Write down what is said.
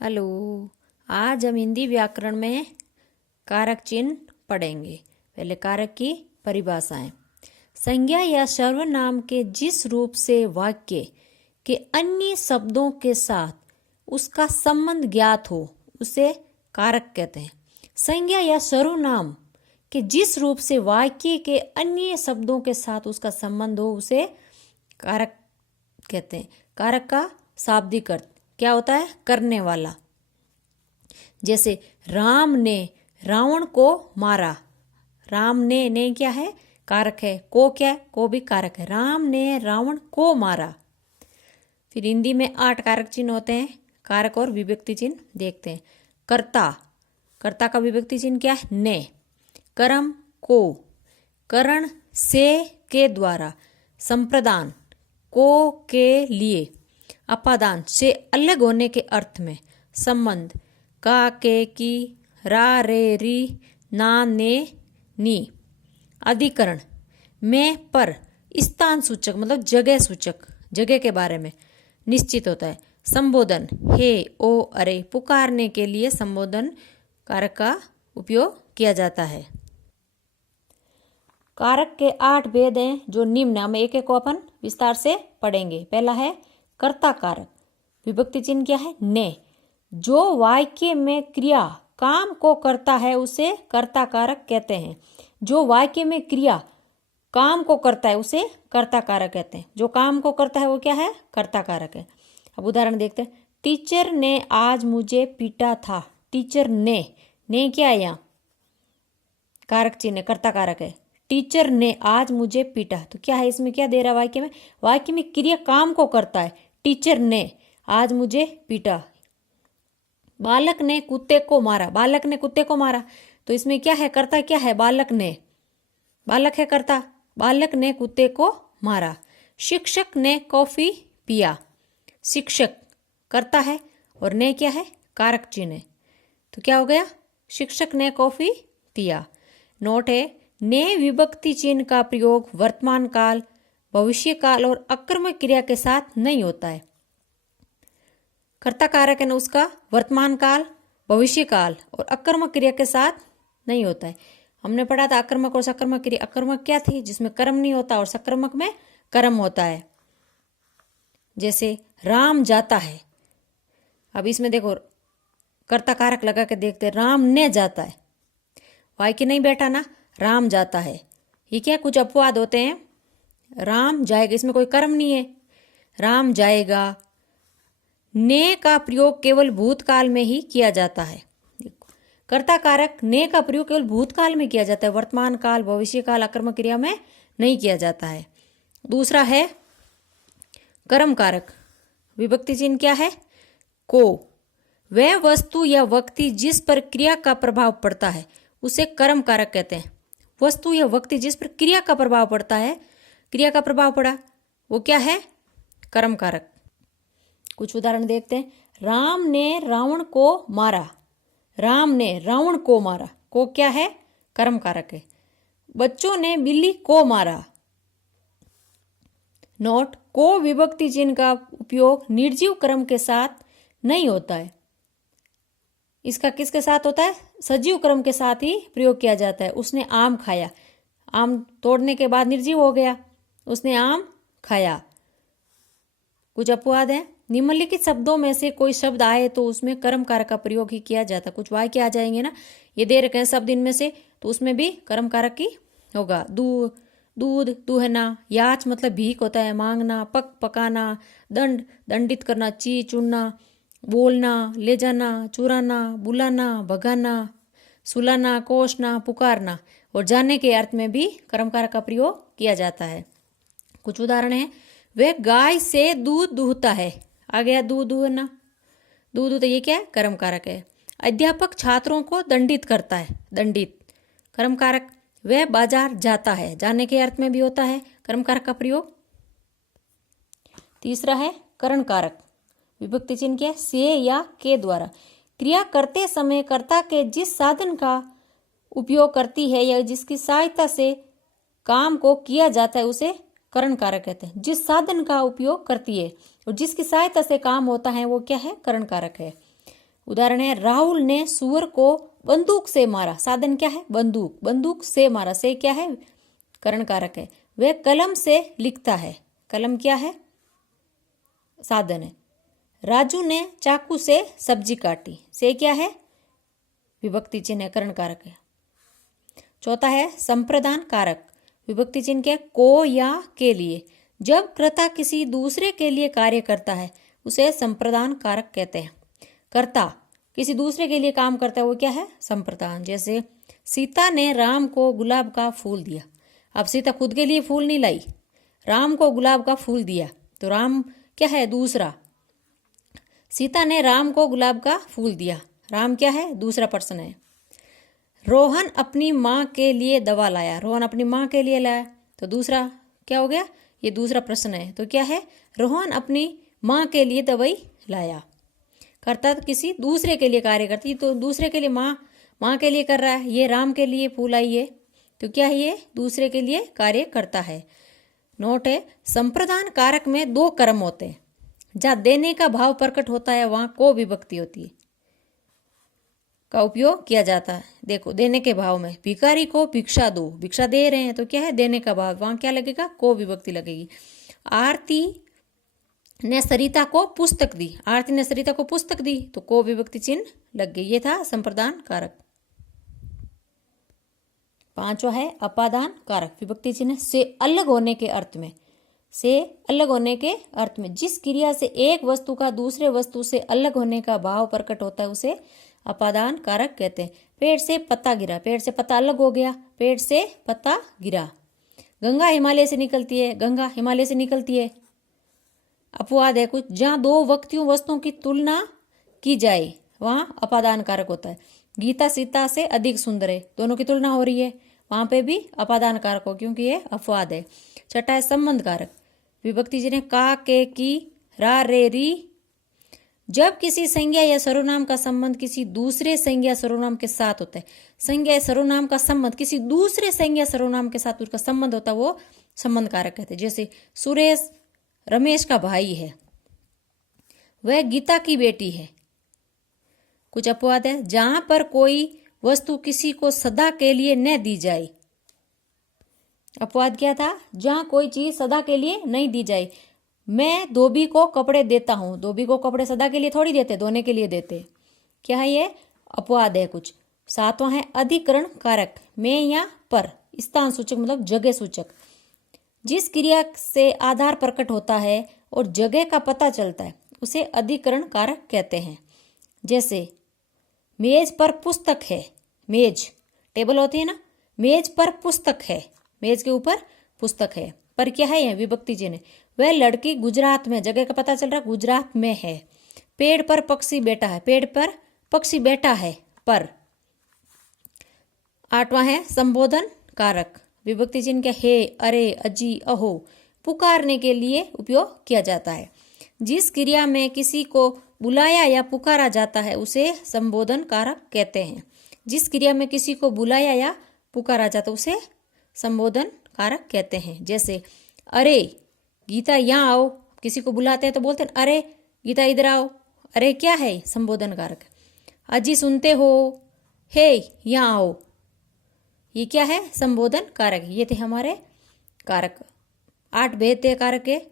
Hello. आज हम हिंदी व्याकरण में कारक चिन्ह पढ़ेंगे। पहले कारक की परिभाषाएं। संज्ञा या सर्वनाम के जिस रूप से वाक्य के अन्य शब्दों के साथ उसका संबंध ज्ञात हो उसे कारक कहते हैं। संज्ञा या सर्वनाम के जिस रूप से वाक्य के अन्य शब्दों के साथ उसका संबंध हो उसे कारक कहते हैं। कारक का शाब्दिक अर्थ क्या होता है? करने वाला। जैसे राम ने रावण को मारा। राम ने क्या है? कारक है। को क्या है? को भी कारक है। राम ने रावण को मारा। फिर हिंदी में 8 कारक चिन्ह होते हैं। कारक और विभक्ति चिन्ह देखते हैं। कर्ता, कर्ता का विभक्ति चिन्ह क्या है? ने। कर्म को, करण से के द्वारा, संप्रदान को के लिए, अपादान से अलग होने के अर्थ में, संबंध का के की, रा रे री, ना ने नी, अधिकरण में पर, स्थान सूचक मतलब जगह सूचक, जगह के बारे में निश्चित होता है। संबोधन हे ओ अरे, पुकारने के लिए संबोधन कारक का उपयोग किया जाता है। कारक के 8 भेद हैं जो निम्न, हम एक एक को अपन विस्तार से पढ़ेंगे। पहला है कर्ता कारक। विभक्ति चिन्ह क्या है? ने। जो वाक्य में क्रिया काम को करता है उसे कर्ता कारक कहते हैं। जो वाक्य में क्रिया काम को करता है उसे कर्ता कारक कहते हैं। जो काम को करता है वो क्या है? कर्ता कारक है। अब उदाहरण देखते हैं। टीचर ने आज मुझे पीटा था। टीचर ने क्या है? यहाँ कारक चिन्ह, कर्ता कारक है। टीचर ने आज मुझे पीटा, तो क्या है इसमें? क्या दे रहा वाक्य में? वाक्य में क्रिया काम को करता है। टीचर ने आज मुझे पीटा। बालक ने कुत्ते को मारा। बालक ने कुत्ते को मारा, तो इसमें क्या है? कर्ता क्या है? बालक ने। बालक है कर्ता। बालक ने कुत्ते को मारा। शिक्षक ने कॉफी पिया। शिक्षक कर्ता है और ने क्या है? कारक चिन्ह है। तो क्या हो गया? शिक्षक ने कॉफी पिया। नोट है, ने विभक्ति चिन्ह का प्रयोग वर्तमान काल, भविष्य काल और अकर्मक क्रिया के साथ नहीं होता है। कर्ता कारक है ना, उसका वर्तमान काल, भविष्य काल और अकर्मक क्रिया के साथ नहीं होता है। हमने पढ़ा था अकर्मक और सकर्मक क्रिया। अकर्मक क्या थी? जिसमें कर्म नहीं होता, और सकर्मक में कर्म होता है। जैसे राम जाता है। अब इसमें देखो कर्ता कारक लगा के देखते हैं। राम ने जाता है, वाक्य नहीं बैठा ना, राम जाता है। ये क्या? कुछ अपवाद होते हैं। राम जाएगा, इसमें कोई कर्म नहीं है। राम जाएगा। ने का प्रयोग केवल भूतकाल में ही किया जाता है। कर्ता कारक ने का प्रयोग केवल भूतकाल में किया जाता है, वर्तमान काल, भविष्य काल, अकर्मक क्रिया में नहीं किया जाता है। दूसरा है कर्म कारक। विभक्ति चिन्ह क्या है? को। वह वस्तु या व्यक्ति जिस पर क्रिया का प्रभाव पड़ता है उसे कर्म कारक कहते हैं। वस्तु या व्यक्ति जिस पर क्रिया का प्रभाव पड़ता है, क्रिया का प्रभाव पड़ा, वो क्या है? कर्म कारक। कुछ उदाहरण देखते हैं। राम ने रावण को मारा। राम ने रावण को मारा। को क्या है? कर्म कारक है। बच्चों ने बिल्ली को मारा। नोट, को विभक्ति चिन्ह का उपयोग निर्जीव कर्म के साथ नहीं होता है। इसका किसके साथ होता है? सजीव कर्म के साथ ही प्रयोग किया जाता है। उसने आम खाया। आम तोड़ने के बाद निर्जीव हो गया, उसने आम खाया। कुछ अपवाद है। निम्नलिखित शब्दों में से कोई शब्द आए तो उसमें कर्म कारक का प्रयोग ही किया जाता है। कुछ वाक्य आ जाएंगे ना, ये दे रखे हैं शब्द इनमें से, तो उसमें भी कर्म कारक ही होगा। दूध दुहना, याच मतलब भीख होता है, मांगना, पकाना, दंड दंडित करना, चुनना, बोलना, ले जाना, चुराना, बुलाना, भगाना, सुलाना, कोसना, पुकारना और जाने के अर्थ में भी कर्म कारक का प्रयोग किया जाता है। कुछ उदाहरण है। वह गाय से दूध दूहता है। आ गया दूध दूहना। दूध, ये क्या है? कर्म कारक है। अध्यापक छात्रों को दंडित करता है। दंडित कर्म कारक। वह बाजार जाता है, जाने के अर्थ में भी होता है कर्म कारक का प्रयोग। तीसरा है करण कारक। विभक्ति चिन्ह क्या है? से या के द्वारा। क्रिया करते समय कर्ता के जिस साधन का उपयोग करती है या जिसकी सहायता से काम को किया जाता है उसे करण कारक कहते हैं। जिस साधन का उपयोग करती है और जिसकी सहायता से काम होता है वो क्या है? करण कारक है। उदाहरण है, राहुल ने सुअर को बंदूक से मारा। साधन क्या है? बंदूक। बंदूक से मारा, से क्या है? करण कारक है। वह कलम से लिखता है। कलम क्या है? साधन है। राजू ने चाकू से सब्जी काटी। से क्या है? विभक्ति चिन्ह है, करण कारक है। चौथा है संप्रदान कारक। विभक्ति चिन्ह के को या के लिए। जब कर्ता किसी दूसरे के लिए कार्य करता है उसे संप्रदान कारक कहते हैं। कर्ता किसी दूसरे के लिए काम करता है वो क्या है? संप्रदान। जैसे सीता ने राम को गुलाब का फूल दिया। अब सीता खुद के लिए फूल नहीं लाई, राम को गुलाब का फूल दिया, तो राम क्या है? दूसरा। सीता ने राम को गुलाब का फूल दिया, राम क्या है? दूसरा पर्सन है। रोहन अपनी माँ के लिए दवा लाया। रोहन अपनी माँ के लिए लाया, तो दूसरा क्या हो गया? ये दूसरा प्रश्न है, तो क्या है? रोहन अपनी माँ के लिए दवाई लाया। कर्ता किसी दूसरे के लिए कार्य करती, तो दूसरे के लिए माँ के लिए कर रहा है। ये राम के लिए फूल आई है, तो क्या है? ये दूसरे के लिए कार्य करता है। नोट है, संप्रदान कारक में दो कर्म होते हैं। जहाँ देने का भाव प्रकट होता है वहां को विभक्ति होती है का उपयोग किया जाता है। देखो, देने के भाव में भिखारी को भिक्षा दो, भिक्षा दे रहे हैं, तो क्या है? देने का भाव, वहां क्या लगेगा? को विभक्ति लगेगी। आरती ने सरिता को पुस्तक दी। आरती ने सरिता को पुस्तक दी, तो को विभक्ति चिन्ह लग गई। ये था संप्रदान कारक। पांचवा है अपादान कारक। विभक्ति चिन्ह से अलग होने के अर्थ में। से अलग होने के अर्थ में जिस क्रिया से एक वस्तु का दूसरे वस्तु से अलग होने का भाव प्रकट होता है उसे अपादान कारक कहते हैं। पेड़ से पत्ता गिरा, पेड़ से पत्ता अलग हो गया, पेड़ से पत्ता गिरा। गंगा हिमालय से निकलती है, गंगा हिमालय से निकलती है। अपवाद है कुछ, जहां दो व्यक्तियों वस्तुओं की तुलना की जाए वहां अपादान कारक होता है। गीता सीता से अधिक सुंदर है, दोनों की तुलना हो रही है, वहां पे भी अपादान कारक हो, क्योंकि ये अपवाद है। छठा है संबंध कारक। विभक्ति जिन्हें का, के, की, रा, रे, री। जब किसी संज्ञा या सर्वनाम का संबंध किसी दूसरे संज्ञा सर्वनाम के साथ होता है, संज्ञा या सर्वनाम का संबंध किसी दूसरे संज्ञा सर्वनाम के साथ उसका संबंध होता है, वो संबंध कारक कहते हैं। जैसे सुरेश रमेश का भाई है, वह गीता की बेटी है। कुछ अपवाद है, जहां पर कोई वस्तु किसी को सदा के लिए न दी जाए। अपवाद क्या था? जहां कोई चीज सदा के लिए नहीं दी जाए। मैं धोबी को कपड़े देता हूं, धोबी को कपड़े सदा के लिए थोड़ी देते, धोने के लिए देते। क्या है ये? अपवाद है कुछ। सातवां है अधिकरण कारक। में या पर, स्थान सूचक मतलब जगह सूचक। जिस क्रिया से आधार प्रकट होता है और जगह का पता चलता है उसे अधिकरण कारक कहते हैं। जैसे मेज पर पुस्तक है, मेज टेबल होती है ना, मेज पर पुस्तक है, मेज के ऊपर पुस्तक है। पर क्या है? यह विभक्ति चिन्ह। वह लड़की गुजरात में, जगह का पता चल रहा गुजरात में है। पेड़ पर पक्षी बैठा है, पेड़ पर पक्षी बैठा है, पर। आठवां है संबोधन कारक। विभक्ति चिन्ह के हे, अरे, अजी, अहो पुकारने के लिए उपयोग किया जाता है। जिस क्रिया में किसी को बुलाया या पुकारा जाता है उसे संबोधन कारक कहते हैं। जिस क्रिया में किसी को बुलाया या पुकारा जाता है उसे संबोधन कारक कहते हैं। जैसे अरे गीता यहाँ आओ, किसी को बुलाते हैं तो बोलते हैं अरे गीता इधर आओ। अरे क्या है? संबोधन कारक। अजी सुनते हो, हे यहाँ आओ, ये क्या है? संबोधन कारक। ये थे हमारे कारक। 8 भेद कारक है।